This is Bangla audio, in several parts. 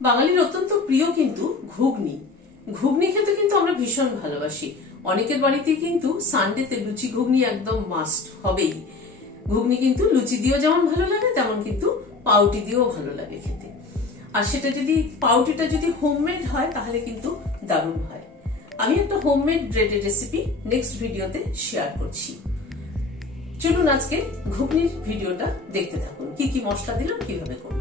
বাঙালির অত্যন্ত প্রিয় কিন্তু ঘুগনি। ঘুগনি খেতে কিন্তু আমরা ভীষণ ভালোবাসি। অনেকের বাড়িতে কিন্তু সানডেতে লুচি ঘুগনি একদম মাস্ট হবেই। ঘুগনি কিন্তু লুচি দিয়েও যেমন ভালো লাগে, তেমন কিন্তু পাউটি দিয়েও ভালো লাগে খেতে। আর সেটা যদি পাউটিটা যদি হোমমেড হয় তাহলে কিন্তু দারুণ হয়। আমি একটা হোমমেড ব্রেডের রেসিপি নেক্সট ভিডিওতে শেয়ার করছি। চলুন আজকে ঘুগনির ভিডিওটা দেখতে থাকুন। কি কি মশলা দিলাম, কিভাবে করব।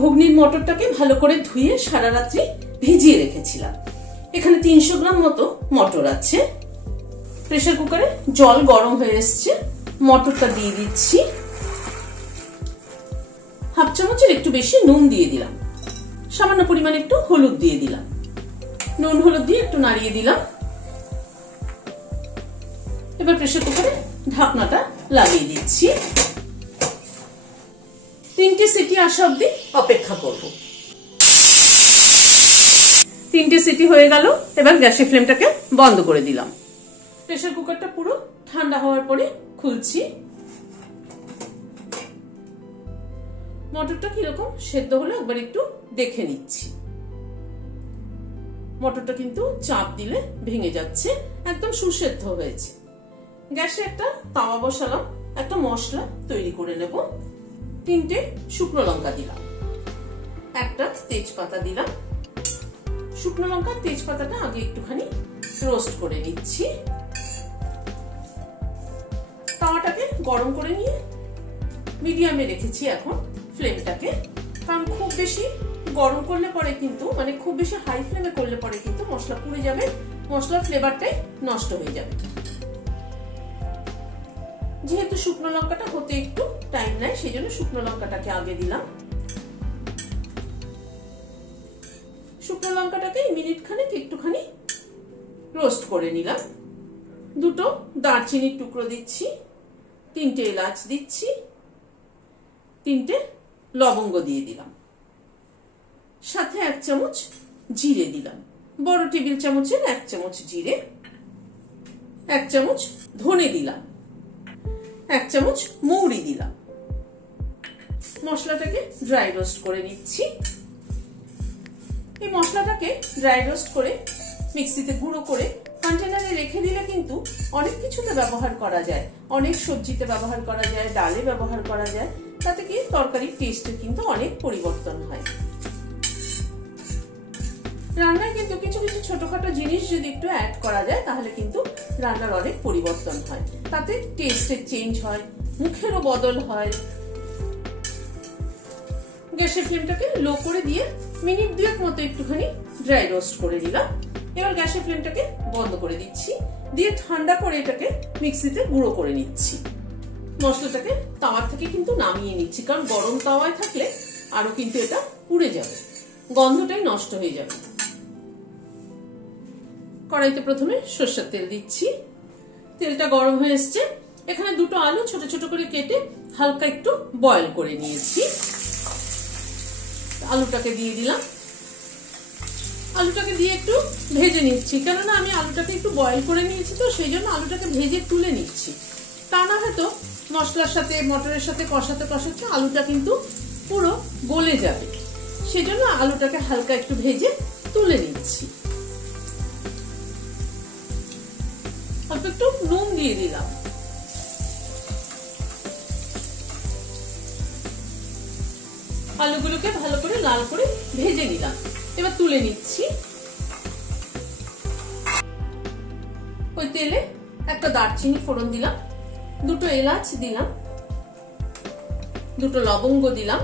ঘুগনির মটরটাকে ভালো করে ধুয়ে সারা রাত্রি ভিজিয়ে রেখেছিলাম। এখানে 300 গ্রাম মতো মটর আছে। প্রেসার কুকারে জল গরম হয়ে এসছে, মটরটা দিয়ে দিচ্ছি। হাফ চামচের একটু বেশি নুন দিয়ে দিলাম, সামান্য পরিমাণে একটু হলুদ দিয়ে দিলাম। নুন হলুদ দিয়ে একটু নাড়িয়ে দিলাম। এবার প্রেসার কুকারে ঢাকনাটা লাগিয়ে দিচ্ছি। 3টে সিটি আসা অবধি অপেক্ষা করব। 3টে সিটি হয়ে গেল। এবার গ্যাসের ফ্লেমটাকে বন্ধ করে দিলাম। প্রেসার কুকারটা পুরো ঠান্ডা হওয়ার পরে খুলছি। মটরটা কিরকম সেদ্ধ হলো একবার একটু দেখে নিচ্ছি। মটরটা কিন্তু চাপ দিলে ভেঙে যাচ্ছে, একদম সুসেদ্ধ হয়েছে। গ্যাসে একটা তাওয়া বসালাম, একটা মশলা তৈরি করে নেব। 3টে শুকনো লঙ্কা দিলাম, একটা তেজপাতা দিলাম। শুকনো লঙ্কা তেজপাতাটা আগে একটুখানি রোস্ট করে নিচ্ছি। তাওয়াটাকে গরম করে নিয়ে মিডিয়ামে রেখেছি এখন ফ্লেমটাকে, কারণ খুব বেশি গরম করলে পরে কিন্তু খুব বেশি হাই ফ্লেমে করলে পরে কিন্তু মশলা পুড়ে যাবে, মশলার ফ্লেভারটাই নষ্ট হয়ে যাবে। যেহেতু শুকনো লঙ্কাটা হতে একটু টাইম নেয়, সেই জন্য শুকনো লঙ্কাটাকে আগে দিলাম। শুকনো লঙ্কাটাকে মিনিট খানেক একটুখানি রোস্ট করে নিলাম। 2টো দারচিনির টুকরো দিচ্ছি, 3টে এলাচ দিচ্ছি, 3টে লবঙ্গ দিয়ে দিলাম, সাথে 1 চামচ জিরে দিলাম। বড় টেবিল চামচের 1 চামচ জিরে, 1 চামচ ধনে দিলাম, 1 চামচ মৌরি দিলাম। মশলাটাকে ড্রাই রোস্ট করে নিচ্ছি। এই মশলাটাকে ড্রাই রোস্ট করে মিক্সিতে গুঁড়ো করে কন্টেনারে রেখে দিলে কিন্তু অনেক কিছুতে ব্যবহার করা যায়। অনেক সবজিতে ব্যবহার করা যায়, ডালে ব্যবহার করা যায়। তাতে কি তরকারির টেস্টের কিন্তু অনেক পরিবর্তন হয়। রান্নায় কিন্তু কিছু কিছু ছোটখাটো জিনিস যদি একটু অ্যাড করা যায় তাহলে কিন্তু রান্নার অনেক পরিবর্তন হয়, তাতে টেস্টের চেঞ্জ হয়, মুখেরও বদল হয়। গ্যাসের ফ্লেমটাকে লো করে দিয়ে মিনিট 2 মতো একটুখানি ড্রাই রোস্ট করে নিলাম। এবার গ্যাসের ফ্লেমটাকে বন্ধ করে দিচ্ছি, দিয়ে ঠান্ডা করে এটাকে মিক্সিতে গুঁড়ো করে নিচ্ছি। মশলাটাকে তাওয়ার থেকে কিন্তু নামিয়ে নিচ্ছি, কারণ গরম তাওয়ায় থাকলে আরো কিন্তু এটা পুড়ে যাবে, গন্ধটাই নষ্ট হয়ে যাবে। কড়াইতে প্রথমে সরষের তেল দিচ্ছি। তেলটা গরম হয়ে এসছে। এখানে 2টো আলু ছোট ছোট করে কেটে হালকা একটু বয়েল করে নিয়েছি। আলুটাকে দিয়ে দিলাম। আলুটাকে দিয়ে একটু ভেজে নিচ্ছি, কেননা আমি আলুটাকে একটু বয়েল করে নিয়েছি, তো সেই জন্য আলুটাকে ভেজে তুলে নিচ্ছি। তা না হয়তো মশলার সাথে মটরের সাথে কষাতে কষাতে আলুটা কিন্তু পুরো গলে যাবে, সেই জন্য আলুটাকে হালকা একটু ভেজে তুলে নিচ্ছি। অল্প একটু নুন দিয়ে দিলাম। আলুগুলোকে ভালো করে লাল করে ভেজে নিলাম। এবার তুলে নিচ্ছি। ওই তেলে একটা দারচিনি ফোড়ন দিলাম, 2টো এলাচ দিলাম, 2টো লবঙ্গ দিলাম,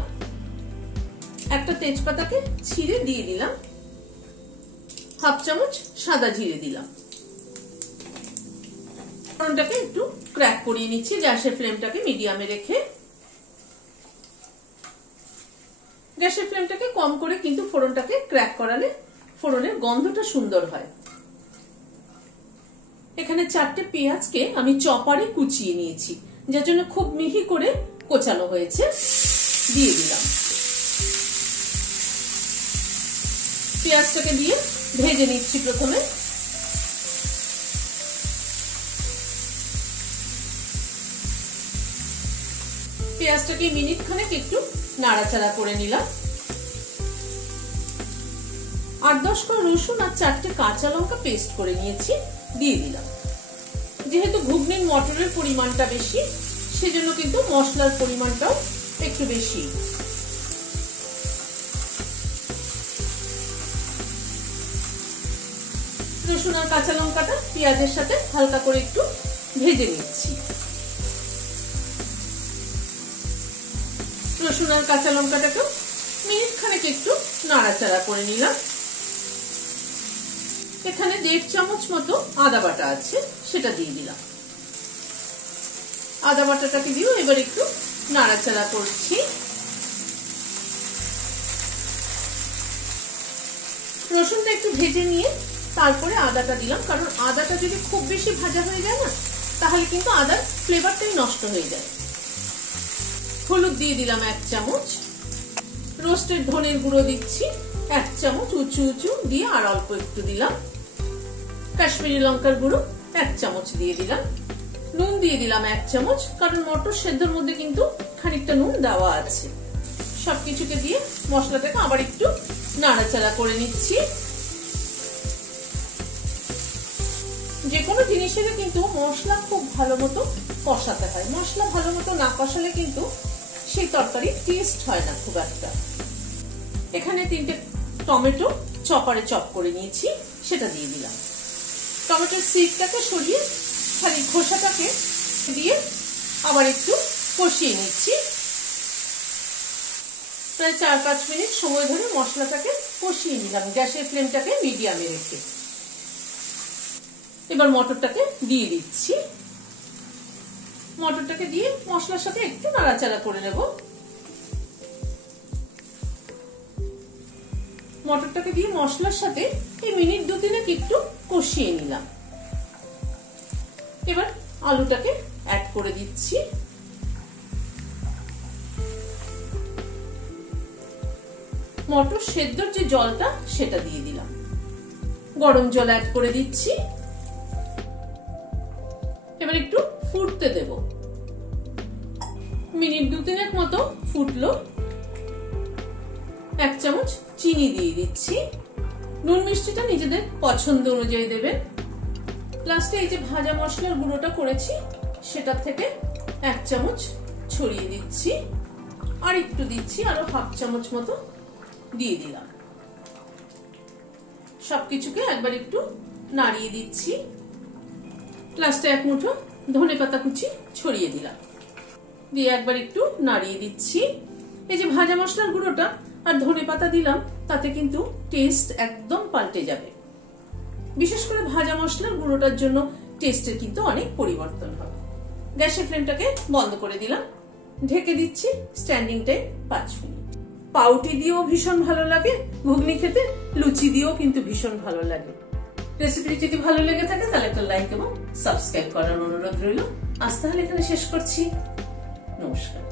একটা তেজপাতাকে ছিঁড়ে দিয়ে দিলাম, হাফ চামচ সাদা জিরে দিলাম। ফোড়নটাকে একটু ক্র্যাক করিয়ে নিচ্ছি গ্যাসের ফ্লেমটাকে মিডিয়ামে রেখে। গ্যাসের ফ্লেমটাকে কম করে কিন্তু ফোড়নটাকে ক্র্যাক করালে ফোড়নের গন্ধটা সুন্দর হয়। এখানে 4টে পেঁয়াজকে আমি চপারে কুচিয়ে নিয়েছি, যার জন্য খুব মিহি করে কোচানো হয়েছে, দিয়ে দিলাম। পেঁয়াজটাকে দিয়ে ভেজে নিচ্ছি প্রথমে। পেঁয়াজটাকে মিনিট খানেক একটু নাড়াচাড়া করে নিলাম। 8-10 কোয়া রসুন আর 4টে কাঁচা লঙ্কা পেস্ট করে নিয়েছি, দিয়ে দিলাম। যেহেতু ঘুগনির মটরের পরিমাণটা বেশি, সেজন্য কিন্তু মশলার পরিমাণটাও একটু বেশি। রসুন আর কাঁচা লঙ্কাটা পেঁয়াজের সাথে হালকা করে একটু ভেজে নিচ্ছি। রসুন আর কাঁচা লঙ্কাটাকেও মিনিট খানেক একটু নাড়াচাড়া করে নিলাম। এখানে 1.5 চামচ মতো আদা বাটা আছে, সেটা দিয়ে দিলাম। আদা বাটাটাকে দিয়েও এবার একটু নাড়াচাড়া করছি। রসুনটা একটু ভেজে নিয়ে তারপরে আদাটা দিলাম, কারণ আদাটা যদি খুব বেশি ভাজা হয়ে যায় না, তাহলে কিন্তু আদার ফ্লেভারটাই নষ্ট হয়ে যায়। হলুদ দিয়ে দিলাম 1 চামচ, রোস্টেড ধনের গুঁড়ো দিচ্ছি 1 চামচ উঁচু উঁচু দিয়ে, আর অল্প একটু দিলাম। কাশ্মীরি লঙ্কার গুঁড়ো 1 চামচ দিয়ে দিলাম। নুন দিয়ে দিলাম 1 চামচ, কারণ মটর সেদ্ধর মধ্যে কিন্তু খানিকটা নুন দেওয়া আছে। সবকিছুকে দিয়ে মশলাটাকে আবার একটু নাড়াচাড়া করে নিচ্ছি। যে কোনো জিনিসের কিন্তু মশলা খুব ভালো মতো কষাতে হয়। মশলা ভালো মতো না কষালে কিন্তু সেই তরকারি টেস্ট হয় না খুব একটা। এখানে 3টে টমেটো চপারে চপ করে নিয়েছি, সেটা দিয়ে দিলাম। টমেটোর সিডটাকে সরিয়ে খালি খোসাটাকে দিয়ে আবার একটু কষিয়ে নিচ্ছি। প্রায় 4-5 মিনিট সময় ধরে মশলাটাকে কষিয়ে নিলাম, গ্যাসের ফ্লেমটাকে মিডিয়ামে রেখে। এবার মটরটাকে দিয়ে দিচ্ছি। মটরটাকে দিয়ে মশলার সাথে একটু নাড়াচাড়া করে নেব। মটরটাকে দিয়ে মশলার সাথে এই মিনিট 2-3 একটু কষিয়ে নিলাম। এবার আলুটাকে অ্যাড করে দিচ্ছি। মটর সেদ্ধর যে জলটা সেটা দিয়ে দিলাম। গরম জল অ্যাড করে দিচ্ছি। এবার একটু ফুটতে দেব। মিনিট 2-3 মতো ফুটলো। 1 চামচ চিনি দিয়ে দিচ্ছি। নুন মিষ্টিটা নিজেদের পছন্দ অনুযায়ী দেবেন। লাস্টে এই যে ভাজা মশলার গুঁড়োটা করেছি, সেটা থেকে 1 চামচ ছড়িয়ে দিচ্ছি, আর একটু দিচ্ছি, আরো 1/2 চামচ মতো দিয়ে দিলাম। সবকিছুকে একবার একটু নাড়িয়ে দিচ্ছি। লাস্টে 1 মুঠো ধনেপাতা কুচি ছড়িয়ে দিলাম, দিয়ে একবার একটু নাড়িয়ে দিচ্ছি। এই যে ভাজা মশলার গুঁড়োটা আর ধনেপাতা দিলাম, তাতে কিন্তু টেস্ট একদম পাল্টে যাবে। বিশেষ করে ভাজা মশলার গুঁড়োটার জন্য টেস্টের কিন্তু অনেক পরিবর্তন হবে। গ্যাসের ফ্লেমটাকে বন্ধ করে দিলাম, ঢেকে দিচ্ছি স্ট্যান্ডিং টাইম 5 মিনিট। পাউটি দিয়েও ভীষণ ভালো লাগে ঘুগনি খেতে, লুচি দিয়েও কিন্তু ভীষণ ভালো লাগে। রেসিপিটি যদি ভালো লেগে থাকে তাহলে একটা লাইক এবং সাবস্ক্রাইব করার অনুরোধ রইল। আজ তাহলে এখানে শেষ করছি। নমস্কার।